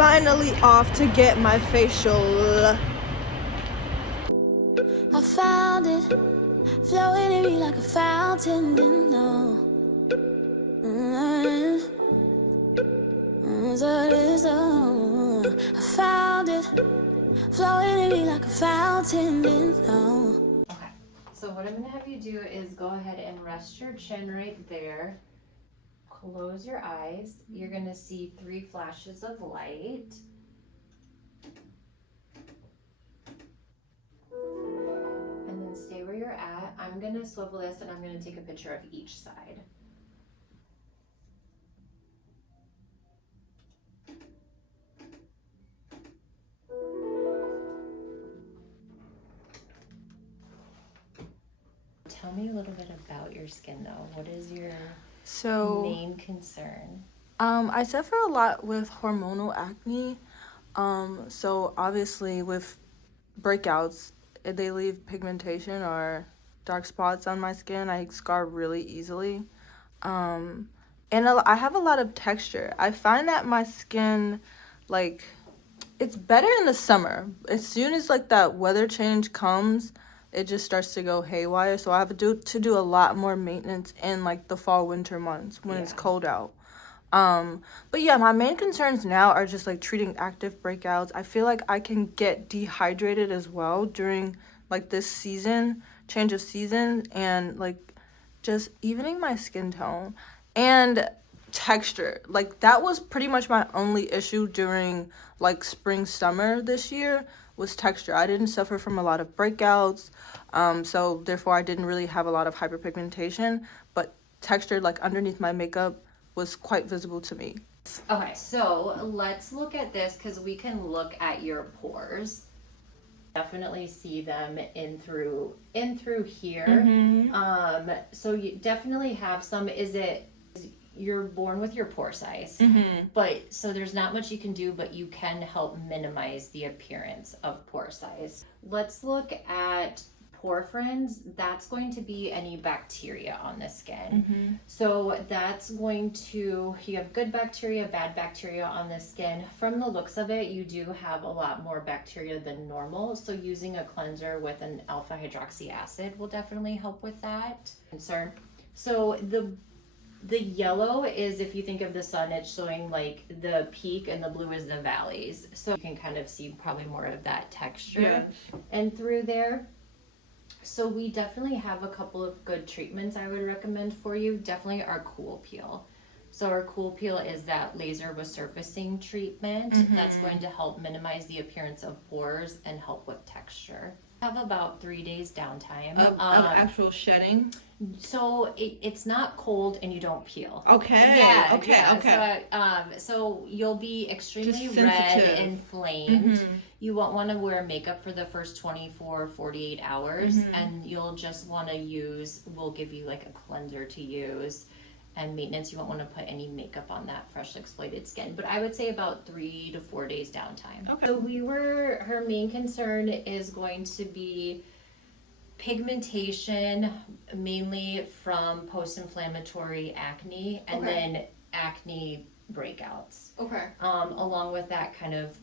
finally off to get my facial. I found it, flowing in me like a fountain, didn't know. I found it, flowing in me like a fountain, didn't know. Okay, so what I'm gonna have you do is go ahead and rest your chin right there. Close your eyes. You're gonna see 3 flashes of light. And then stay where you're at. I'm gonna swivel this and I'm gonna take a picture of each side. Tell me a little bit about your skin though. What is your main concern? I suffer a lot with hormonal acne. So obviously with breakouts, they leave pigmentation or dark spots on my skin. I scar really easily. And I have a lot of texture. I find that my skin, like, it's better in the summer. As soon as like that weather change comes, it just starts to go haywire. So I have to do a lot more maintenance in like the fall winter months when it's cold out. But yeah, my main concerns now are just like treating active breakouts. I feel like I can get dehydrated as well during like this season, change of season, and like just evening my skin tone and texture. Like that was pretty much my only issue during like spring, summer this year was texture. I didn't suffer from a lot of breakouts, so therefore I didn't really have a lot of hyperpigmentation, but texture like underneath my makeup was quite visible to me. Okay, so let's look at this because we can look at your pores. Definitely see them in through here. Mm-hmm. So you definitely have some. You're born with your pore size, Mm-hmm. but so there's not much you can do, but you can help minimize the appearance of pore size. Let's look at pore friends. That's going to be any bacteria on the skin. Mm-hmm. So that's going to, you have good bacteria, bad bacteria on the skin. From the looks of it, you do have a lot more bacteria than normal. So using a cleanser with an alpha hydroxy acid will definitely help with that concern. So the yellow is, if you think of the sun, it's showing like the peak, and the blue is the valleys. So you can kind of see probably more of that texture and through there. So we definitely have a couple of good treatments I would recommend for you. Definitely our cool peel. So our cool peel is that laser with surfacing treatment. Mm-hmm. That's going to help minimize the appearance of pores and help with texture. Have about 3 days downtime Of actual shedding. So it's not cold and you don't peel. Okay. Yeah. Okay. Yeah. Okay. So you'll be extremely Just red, sensitive. inflamed. Mm-hmm. You won't want to wear makeup for the first 24, 48 hours, Mm-hmm. and you'll just want to use. We'll give you like a cleanser to use. And maintenance, you won't want to put any makeup on that freshly exfoliated skin. But I would say about 3 to 4 days downtime. Okay. So her main concern is going to be pigmentation, mainly from post-inflammatory acne, and then acne breakouts. Okay. Along with that kind of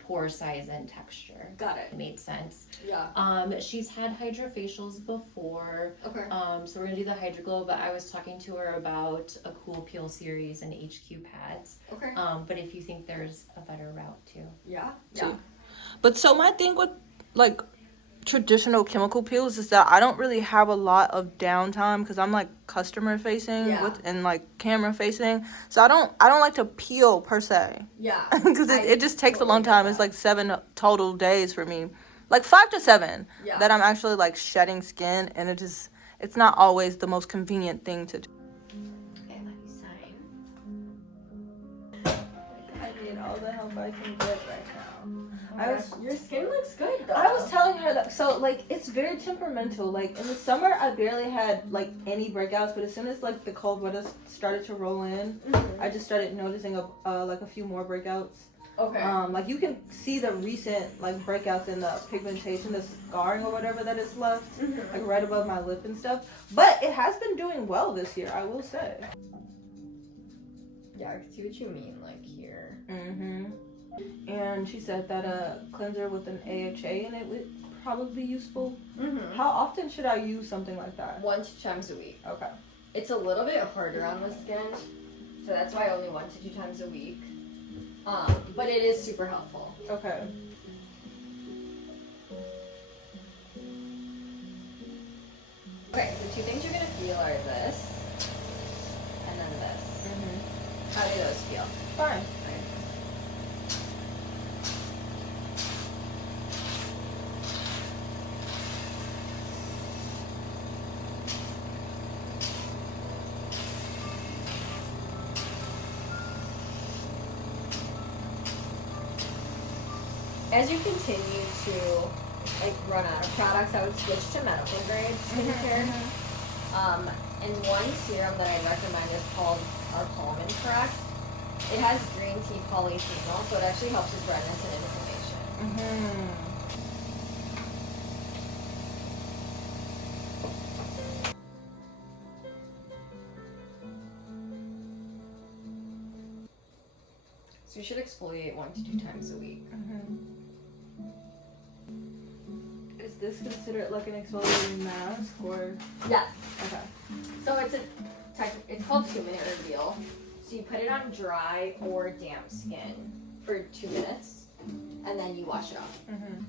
pore size and texture. Got it. Made sense. Yeah. She's had HydraFacials before. Okay. So we're gonna do the HydraGlow, but I was talking to her about a Cool Peel series and HQ pads. Okay. But if you think there's a better route too. Yeah. Yeah. But so my thing with like traditional chemical peels is that I don't really have a lot of downtime because I'm like customer facing and like camera facing, so I don't like to peel per se. Yeah. Because it just takes a long time. It's like 7 total days for me, like 5 to 7 that I'm actually like shedding skin, and it's not always the most convenient thing to do. Okay, let me sign. I need all the help I can get right now. Your skin looks good though. I was telling her that, so like it's very temperamental. Like in the summer I barely had like any breakouts, but as soon as like the cold weather started to roll in, I just started noticing like a few more breakouts. Okay. Like you can see the recent like breakouts in the pigmentation, the scarring or whatever that is left, like right above my lip and stuff. But it has been doing well this year, I will say. Yeah, I can see what you mean, like here. and she said that a cleanser with an AHA in it would probably be useful. Mm-hmm. How often should I use something like that? 1 to 2 times a week. Okay. It's a little bit harder on the skin, so that's why only 1 to 2 times a week. But it is super helpful. Okay. Okay, the 2 things you're gonna feel are this and then this. Mm-hmm. How do those feel? Fine. As you continue to like run out of products, I would switch to medical grade skincare. And one serum that I recommend is called our Calm and Correct. It has green tea polyphenol, so it actually helps with redness and inflammation. Mm-hmm. So you should exfoliate 1 to 2 times a week. Mm-hmm. Is this considered like an exfoliating mask or? Yes. Okay. So it's called 2-minute reveal. So you put it on dry or damp skin for 2 minutes, and then you wash it off. Mm-hmm.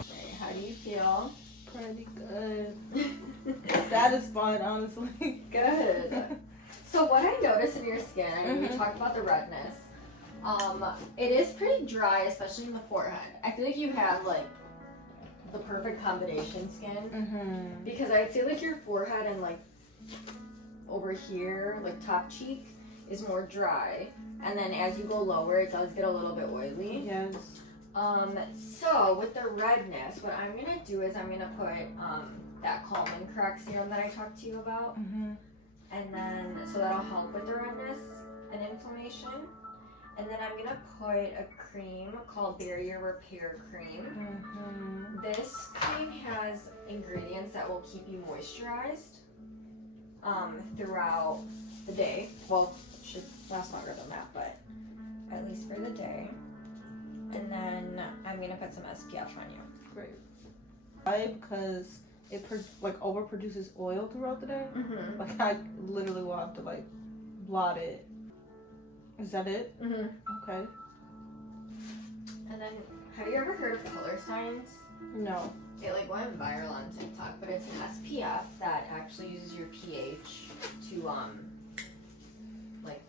Okay, how do you feel? Pretty good. Satisfied, honestly. Good. So what I noticed in your skin, I mean, we talked about the redness. It is pretty dry, especially in the forehead. I feel like you have like the perfect combination skin Mm-hmm. because I'd say like your forehead and like over here, like top cheek, is more dry, and then as you go lower, it does get a little bit oily. Yes. So with the redness, what I'm gonna do is I'm gonna put that Calm and Correct serum that I talked to you about. Mm-hmm. And then, so that'll help with the redness and inflammation. And then I'm gonna put a cream called Barrier Repair Cream. Mm-hmm. This cream has ingredients that will keep you moisturized throughout the day. Well, it should last longer than that, but at least for the day. And then I'm gonna put some SPF on you. Great. Why? Because it overproduces oil throughout the day. Mm-hmm. Like I literally will have to like blot it. Is that it? Mm-hmm. Okay. And then, have you ever heard of color signs? No. It like went viral on TikTok, but it's an SPF that actually uses your pH to like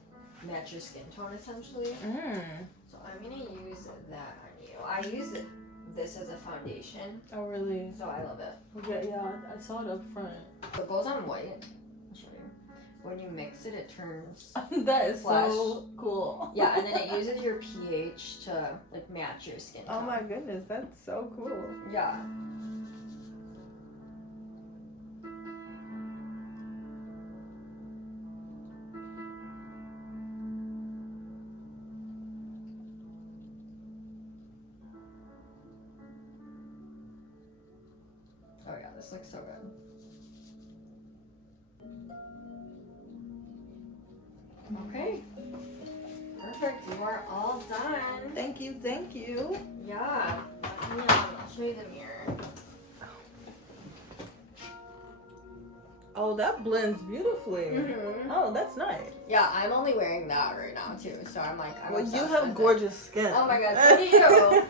match your skin tone essentially. Mm. So I'm gonna use that on you. I use this as a foundation, Oh really? so I love it. Yeah, I saw it up front. So it goes on white. I'll show you. When you mix it, it turns. That is Flash. so cool. Yeah, and then it uses your pH to like match your skin tone. Oh my goodness, that's so cool. Yeah. Oh yeah, this looks so good. Okay. Perfect. You are all done. Thank you, thank you. Yeah. I'll show you the mirror. Oh, that blends beautifully. Mm-hmm. Oh, that's nice. Yeah, I'm only wearing that right now too, so I'm like, I'm Well, you obsessed have with gorgeous skin. it. Oh my god, so do you.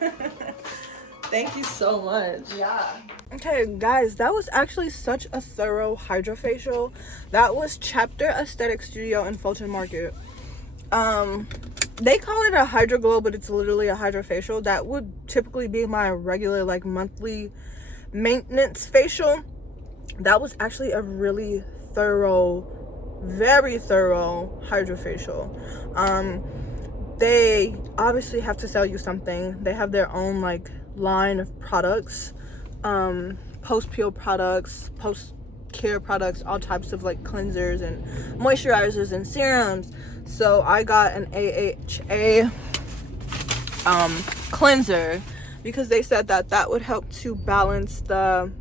Thank you so much. Yeah. Okay, guys, that was actually such a thorough HydraFacial. That was Chapter Aesthetic Studio in Fulton Market. They call it a Hydra Glow, but it's literally a HydraFacial. That would typically be my regular, like, monthly maintenance facial. That was actually a really thorough, very thorough HydraFacial. they obviously have to sell you something. They have their own like line of products, post peel products, post care products, all types of like cleansers and moisturizers and serums. So I got an AHA cleanser because they said that would help to balance the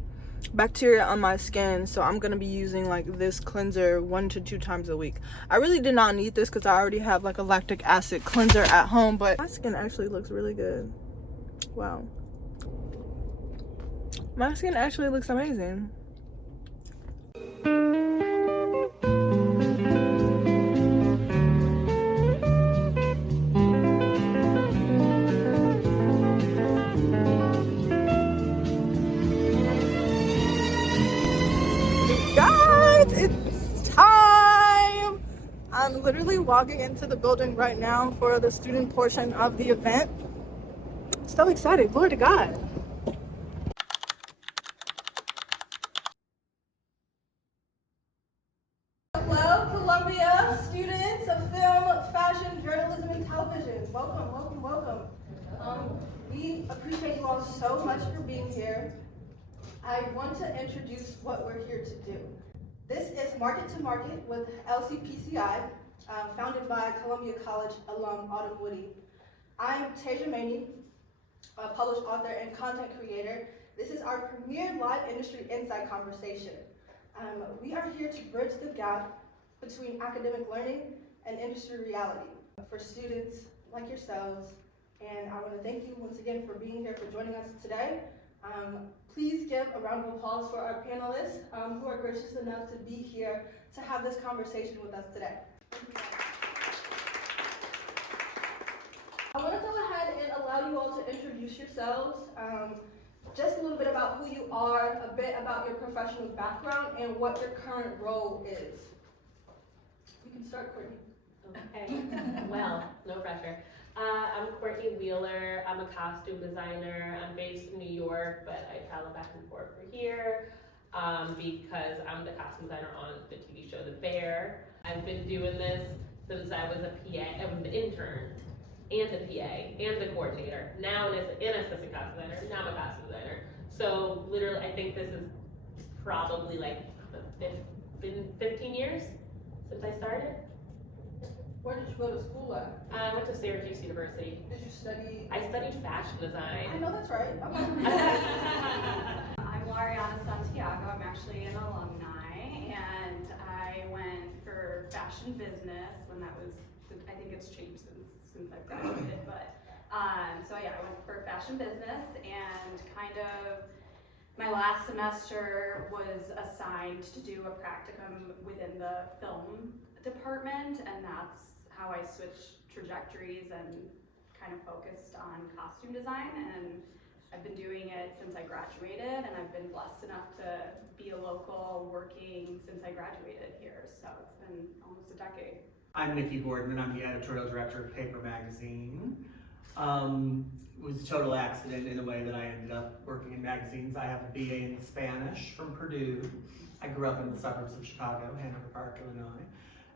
bacteria on my skin. So I'm gonna be using like this cleanser 1 to 2 times a week. I really did not need this because I already have like a lactic acid cleanser at home, but my skin actually looks really good. Wow, my skin actually looks amazing. Guys, it's time. I'm literally walking into the building right now for the student portion of the event. So excited, glory to God. Hello, Columbia students of film, fashion, journalism, and television. Welcome, welcome, welcome. We appreciate you all so much for being here. I want to introduce what we're here to do. This is Market to Market with LCPCI, founded by Columbia College alum Autumn Woody. I'm Tasia Maney, a published author and content creator. This is our premier live industry insight conversation. We are here to bridge the gap between academic learning and industry reality for students like yourselves. And I want to thank you once again for being here, for joining us today. Please give a round of applause for our panelists who are gracious enough to be here to have this conversation with us today. I want to go ahead and allow you all to introduce yourselves, just a little bit about who you are, a bit about your professional background, and what your current role is. You can start, Courtney. Okay, well, no pressure. I'm Courtney Wheeler. I'm a costume designer. I'm based in New York, but I travel back and forth for here because I'm the costume designer on the TV show The Bear. I've been doing this since I was a PA. I was the intern and the PA and the coordinator. Now an assistant costume designer. Now I'm a costume designer. So literally, I think this is probably like been 15 years since I started. Where did you go to school at? I went to Syracuse University. Did you study? I studied fashion I design. know that's right. Okay. I'm Lariana Santiago. I'm actually an alumni, and I went for fashion business when that was, I think it's changed since I've graduated, but so yeah, I went for fashion business, and kind of my last semester was assigned to do a practicum within the film department, and that's how I switched trajectories and kind of focused on costume design. And I've been doing it since I graduated, and I've been blessed enough to be a local working since I graduated here, so it's been almost a decade. I'm Nikki Boardman. I'm the editorial director of Paper Magazine. It was a total accident in the way that I ended up working in magazines. I have a BA in Spanish from Purdue. I grew up in the suburbs of Chicago, Hanover Park, Illinois.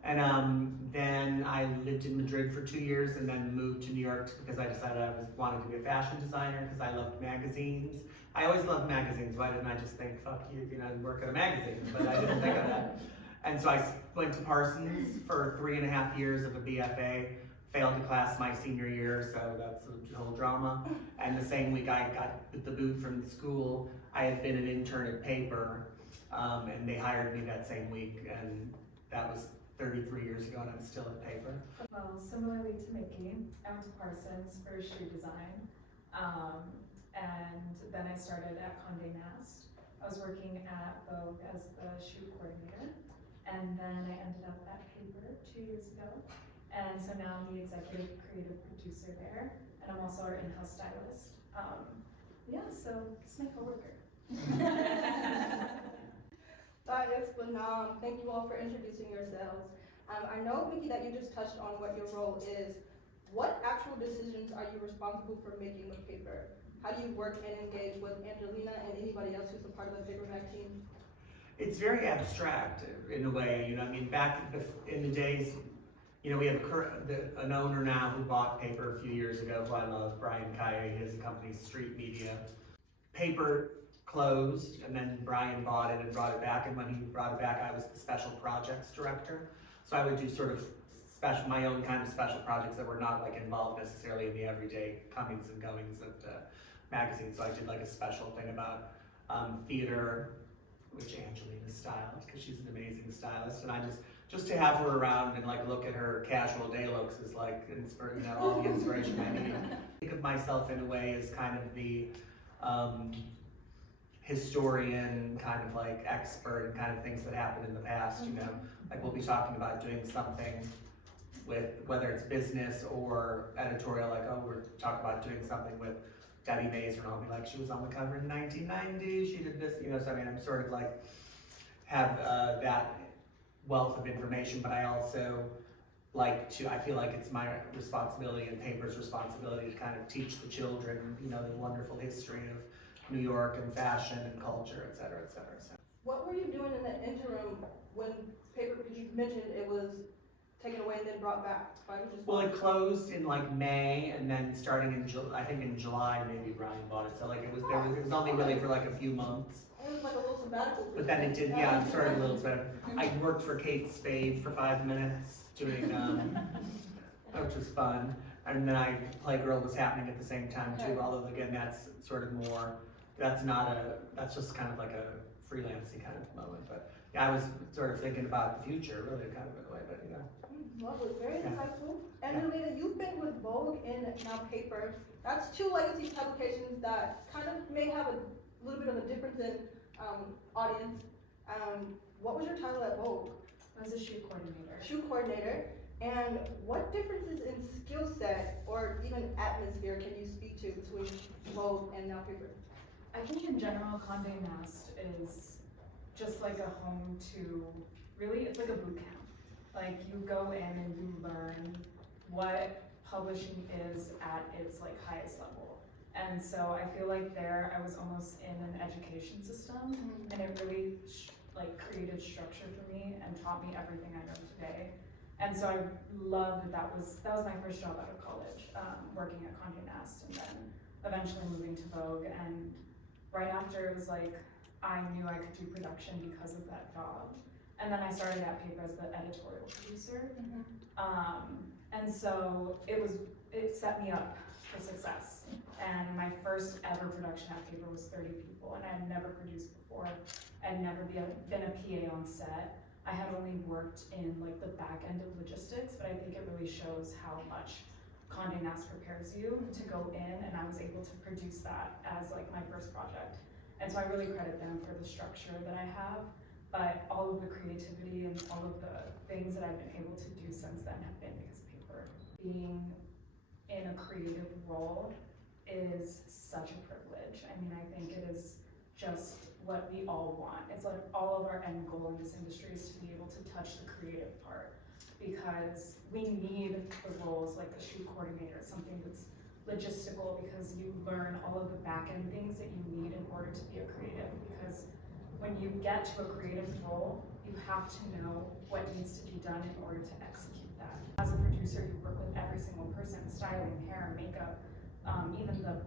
And then I lived in Madrid for 2 years and then moved to New York because I decided I wanted to be a fashion designer because I loved magazines. I always loved magazines. Why didn't I just think, fuck you, work at a magazine? But I didn't think of that. And so I went to Parsons for 3.5 years of a BFA, failed the class my senior year, so that's a whole drama. And the same week I got the boot from the school, I had been an intern at Paper, and they hired me that same week, and that was 33 years ago, and I'm still at Paper. Well, similarly to Nikki, I went to Parsons for shoe design, and then I started at Condé Nast. I was working at Vogue as the shoe coordinator, and then I ended up at Paper 2 years ago, and so now I'm the executive creative producer there, and I'm also our in-house stylist. Yeah, so it's my coworker. That is phenomenal. Thank you all for introducing yourselves. I know, Vicky, that you just touched on what your role is. What actual decisions are you responsible for making with Paper? How do you work and engage with Angelina and anybody else who's a part of the Paper Mag team? It's very abstract in a way, back in the days, you know, we have an owner now who bought Paper a few years ago, who I love, Brian Kaye, his company, Street Media. Paper closed, and then Brian bought it and brought it back, and when he brought it back, I was the special projects director. So I would do sort of my own kind of special projects that were not like involved necessarily in the everyday comings and goings of the magazine. So I did like a special thing about theater, which Angelina styled, because she's an amazing stylist, and I just to have her around and like look at her casual day looks is like all the inspiration I need. I think of myself in a way as kind of the historian, kind of like expert, and kind of things that happened in the past, you know. Like we'll be talking about doing something with, whether it's business or editorial, like, oh, we're talking about doing something with Debbie Mays, and I'll be like, she was on the cover in 1990, she did this, you know, so I mean, I'm sort of like, have that wealth of information, but I also like to, I feel like it's my responsibility and Paper's responsibility to kind of teach the children, you know, the wonderful history of New York and fashion and culture, et cetera, et cetera. So. What were you doing in the interim when Paper, because you mentioned it was taken away and then brought back? Well, it closed in like May, and then starting in I think in July maybe Brian bought it. So like it was only really for like a few months. It was like a little sabbatical. But then it did, yeah, it started a little bit. I worked for Kate Spade for 5 minutes doing, which was fun. And then Playgirl was happening at the same time too, although again, that's sort of more, that's just kind of like a freelancing kind of moment. But yeah, I was sort of thinking about the future, really kind of in a way, but you know. Lovely, very Yeah. insightful. And Yeah. Angelina, you've been with Vogue and now Paper. That's two legacy publications that kind of may have a little bit of a difference in audience. What was your title at Vogue? I was a shoe coordinator. Shoe coordinator. And what differences in skill set or even atmosphere can you speak to between Vogue and now Paper? I think in general, Condé Nast is just like a home to, really, it's like a boot camp. Like you go in and you learn what publishing is at its like highest level. And so I feel like there I was almost in an education system, and it really like created structure for me and taught me everything I know today. And so I love that was my first job out of college, working at Condé Nast, and then eventually moving to Vogue. And right after it was like I knew I could do production because of that job. And then I started at Paper as the editorial producer. And so it set me up for success. And my first ever production at Paper was 30 people, and I had never produced before. I'd never been a PA on set. I had only worked in like the back end of logistics, but I think it really shows how much Condé Nast prepares you to go in, and I was able to produce that as like my first project. And so I really credit them for the structure that I have. But all of the creativity and all of the things that I've been able to do since then have been because of Paper. Being in a creative role is such a privilege. I mean, I think it is just what we all want. It's like all of our end goal in this industry is to be able to touch the creative part, because we need the roles like the shoe coordinator, something that's logistical, because you learn all of the back end things that you need in order to be a creative. Because when you get to a creative role, you have to know what needs to be done in order to execute that. As a producer, you work with every single person, styling, hair, makeup, even the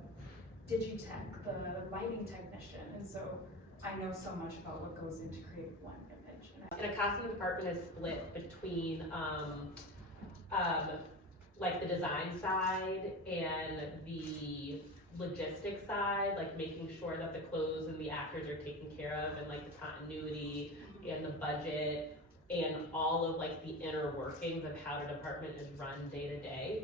digitech, the lighting technician. And so I know so much about what goes into creating one image. And a costume department is split between like the design side and the logistics side, like making sure that the clothes and the actors are taken care of, and like the continuity and the budget and all of like the inner workings of how the department is run day to day.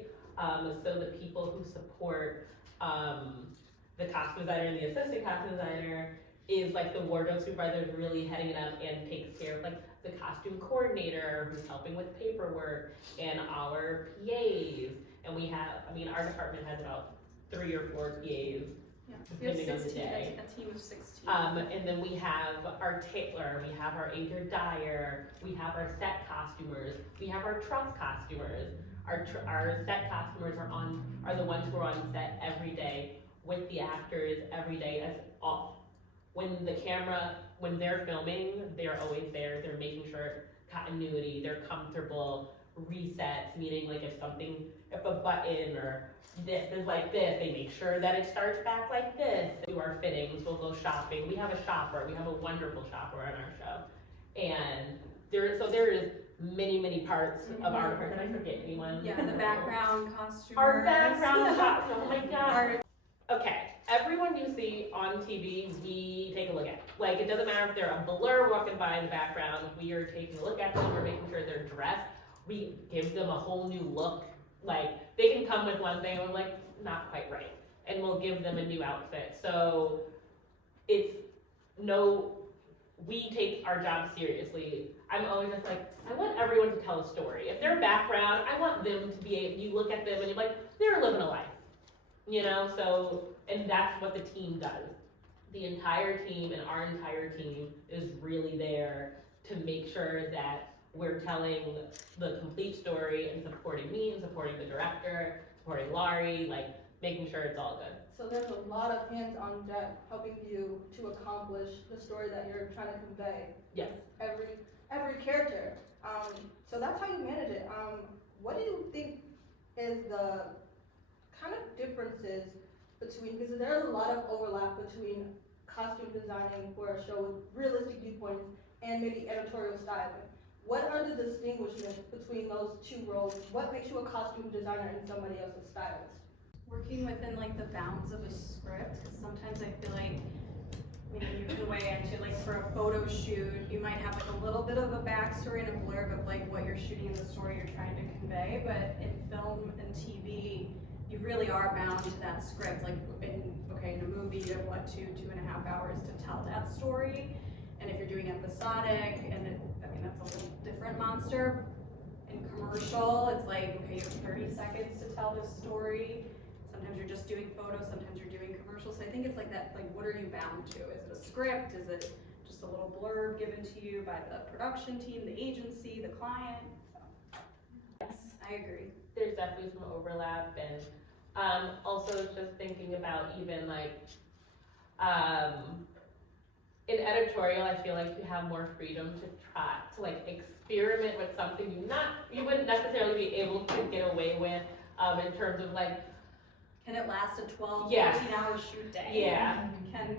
So the people who support the costume designer and the assistant costume designer is like the wardrobe supervisor is really heading it up and takes care of like the costume coordinator who's helping with paperwork, and our PAs. And we have, I mean, our department has about 3 or 4 PAs, Yeah, we have depending on the 16, day. a team of 16. And then we have our tailor, we have our aider dyer, we have our set costumers, we have our truss costumers. Our set costumers are the ones who are on set every day with the actors every day. As all, when they're filming, they're always there. They're making sure continuity, they're comfortable resets, meaning like if a button or this is like this, they make sure that it starts back like this. Do our fittings, we'll go shopping. We have a shopper, we have a wonderful shopper on our show. And there is many parts of our department. Did I forget anyone? Yeah, the background costumers. Our background shop, oh my god. Okay, everyone you see on TV, we take a look at. Like, it doesn't matter if they're a blur walking by in the background, we are taking a look at them, we're making sure they're dressed. We give them a whole new look. Like, they can come with one thing and we're like, not quite right. And we'll give them a new outfit. So, we take our job seriously. I'm always just like, I want everyone to tell a story. If they're background, I want them to be able, you look at them and you're like, they're living a life. So, and that's what the team does. The entire team and our entire team is really there to make sure that we're telling the complete story and supporting me and supporting the director, supporting Laurie, like making sure it's all good. So there's a lot of hands on deck helping you to accomplish the story that you're trying to convey. Yes. Every character. So that's how you manage it. What do you think is the kind of differences between, because there's a lot of overlap between costume designing for a show with realistic viewpoints and maybe editorial styling. What are the distinguishments between those two roles? What makes you a costume designer and somebody else's stylist? Working within like the bounds of a script, because sometimes I feel like the way I should, like for a photo shoot, you might have like a little bit of a backstory and a blurb of like what you're shooting in the story you're trying to convey, but in film and TV, you really are bound to that script. Like in a movie, you have 2.5 hours to tell that story. And if you're doing episodic, and that's a little different monster. In commercial, it's like, okay, you have 30 seconds to tell this story. Sometimes you're just doing photos, sometimes you're doing commercials. So I think it's like that, like what are you bound to? Is it a script? Is it just a little blurb given to you by the production team, the agency, the client? Yes, I agree. There's definitely some overlap, and also just thinking about even like, in editorial, I feel like you have more freedom to try to like experiment with something you wouldn't necessarily be able to get away with, in terms of like, can it last a 12, Yeah. 14-hour shoot day? Yeah. Can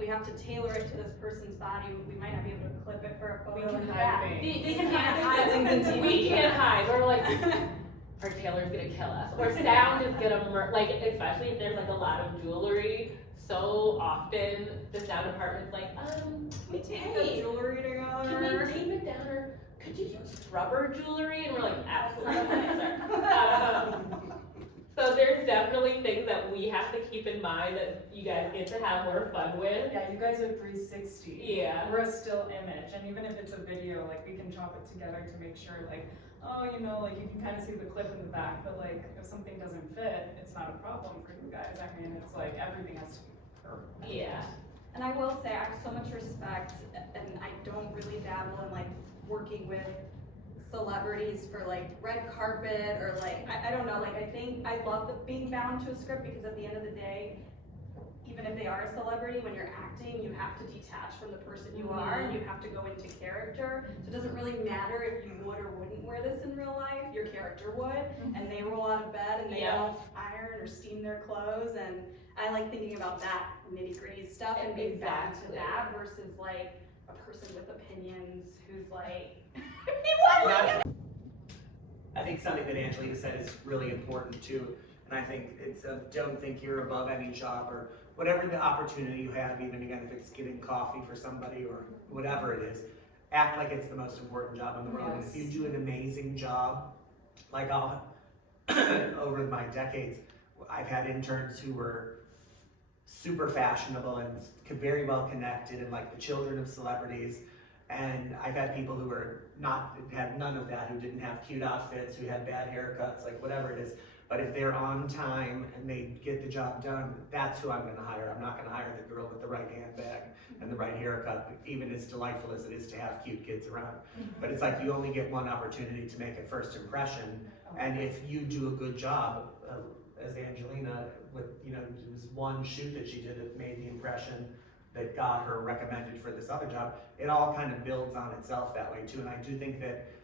we have to tailor it to this person's body. We might not be able to clip it for a photo in the back. They can can't hide things in TV. We can't hide. We're like, our tailor's gonna kill us. Or sound is gonna like, especially if there's like a lot of jewelry. So often the sound department's like, Can we take the jewelry together? can we tape it down, or could you use rubber jewelry? And we're like, absolutely, sir. So there's definitely things that we have to keep in mind that you guys get to have more fun with. Yeah, you guys are 360. Yeah. We're a still image, and even if it's a video, like we can chop it together to make sure, like, like you can kind of see the clip in the back, but like if something doesn't fit, it's not a problem for you guys. I mean, it's like everything has to be perfect. Yeah. And I will say, I have so much respect, and I don't really dabble in like working with celebrities for like red carpet or like, I don't know, like I think I love being bound to a script, because at the end of the day, even if they are a celebrity, when you're acting, you have to detach from the person you are, and you have to go into character. So it doesn't really matter if you would or wouldn't wear this in real life, your character would, and they roll out of bed and they don't iron or steam their clothes, and I like thinking about that nitty-gritty stuff and being bound to that versus like a person with opinions who's like, I think something that Angelina said is really important too, and I think it's don't think you're above any job or whatever the opportunity you have, even again if it's getting coffee for somebody or whatever it is, act like it's the most important job in the world. Yes. And if you do an amazing job, like over my decades, I've had interns who were super fashionable and very well connected and like the children of celebrities. And I've had people who had none of that, who didn't have cute outfits, who had bad haircuts, like whatever it is. But if they're on time and they get the job done, that's who I'm gonna hire. I'm not gonna hire the girl with the right handbag and the right haircut, even as delightful as it is to have cute kids around. But it's like you only get one opportunity to make a first impression. And if you do a good job, as Angelina, with, it was one shoot that she did that made the impression that got her recommended for this other job, it all kind of builds on itself that way too. And I do think that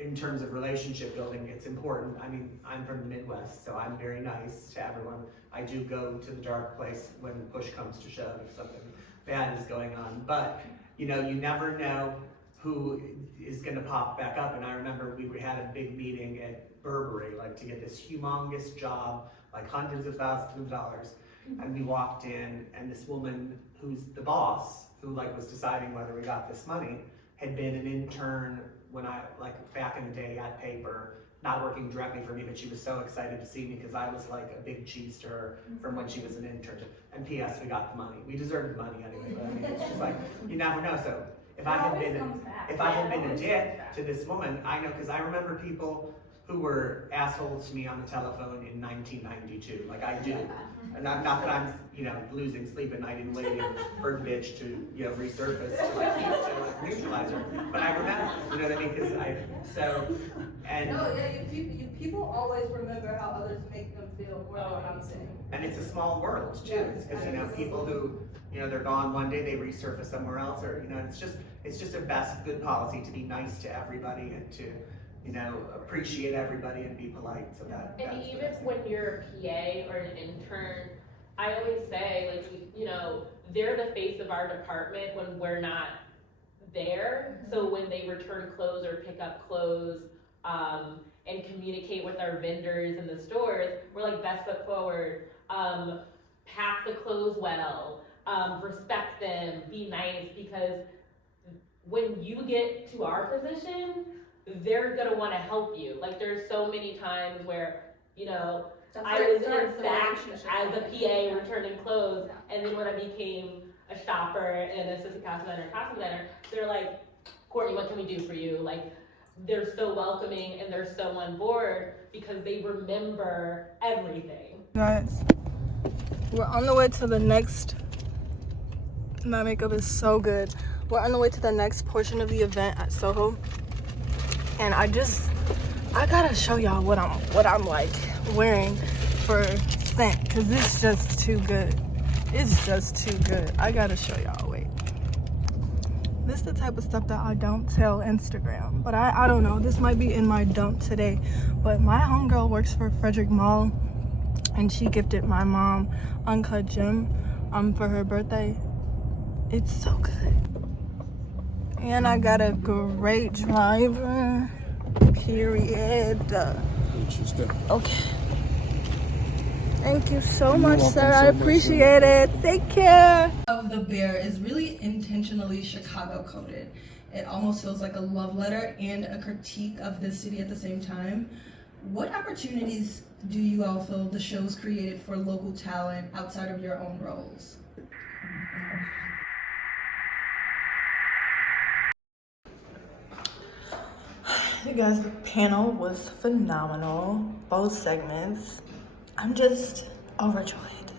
in terms of relationship building, it's important. I mean, I'm from the Midwest, so I'm very nice to everyone. I do go to the dark place when push comes to shove if something bad is going on. But, you know, you never know who is gonna pop back up. And I remember we had a big meeting at Burberry, like to get this humongous job, like hundreds of thousands of dollars. And we walked in, and this woman who's the boss, who like was deciding whether we got this money, had been an intern when I, like back in the day at Paper, not working directly for me, but she was so excited to see me because I was like a big cheese to her from when she was an intern. And P.S. we got the money. We deserved the money anyway, but I mean, it's just like, you never know. So if I had been a dick to this woman, I know, because I remember people who were assholes to me on the telephone in 1992, like I do. And not that I'm, you know, losing sleep at night and waiting for the bitch to, you know, resurface to like neutralize her. But I remember, you know what I mean? Because No, yeah, people always remember how others make them feel more than what I'm saying. and it's a small world too. It's because, you know, people who, you know, they're gone one day, they resurface somewhere else, or, you know, it's just a good policy to be nice to everybody and to, you know, appreciate everybody and be polite. So and even when you're a PA or an intern, I always say, like, you know, they're the face of our department when we're not there. So when they return clothes or pick up clothes, and communicate with our vendors in the stores, we're like best foot forward, pack the clothes well, respect them, be nice, because when you get to our position, they're gonna wanna help you. Like there's so many times where, you know, I was in fact as a PA returning clothes, and then when I became a shopper and assistant costume designer, they're like, Courtney, what can we do for you? Like, they're so welcoming and they're so on board because they remember everything. Guys, we're on the way to the next. My makeup is so good. We're on the way to the next portion of the event at Soho, and I gotta show y'all what I'm like wearing for scent, because it's just too good. It's just too good. I gotta show y'all. Wait. This is the type of stuff that I don't tell Instagram, but I don't know. This might be in my dump today, but my homegirl works for Frederick Mall, and she gifted my mom Uncut Gem for her birthday. It's so good. And I got a great driver, period. Okay. Thank you so much, sir. I appreciate it. Take care. Of the bear is really intentionally Chicago coded. It almost feels like a love letter and a critique of the city at the same time. What opportunities do you all feel the show's created for local talent outside of your own roles? You guys, the panel was phenomenal. Both segments. I'm just overjoyed.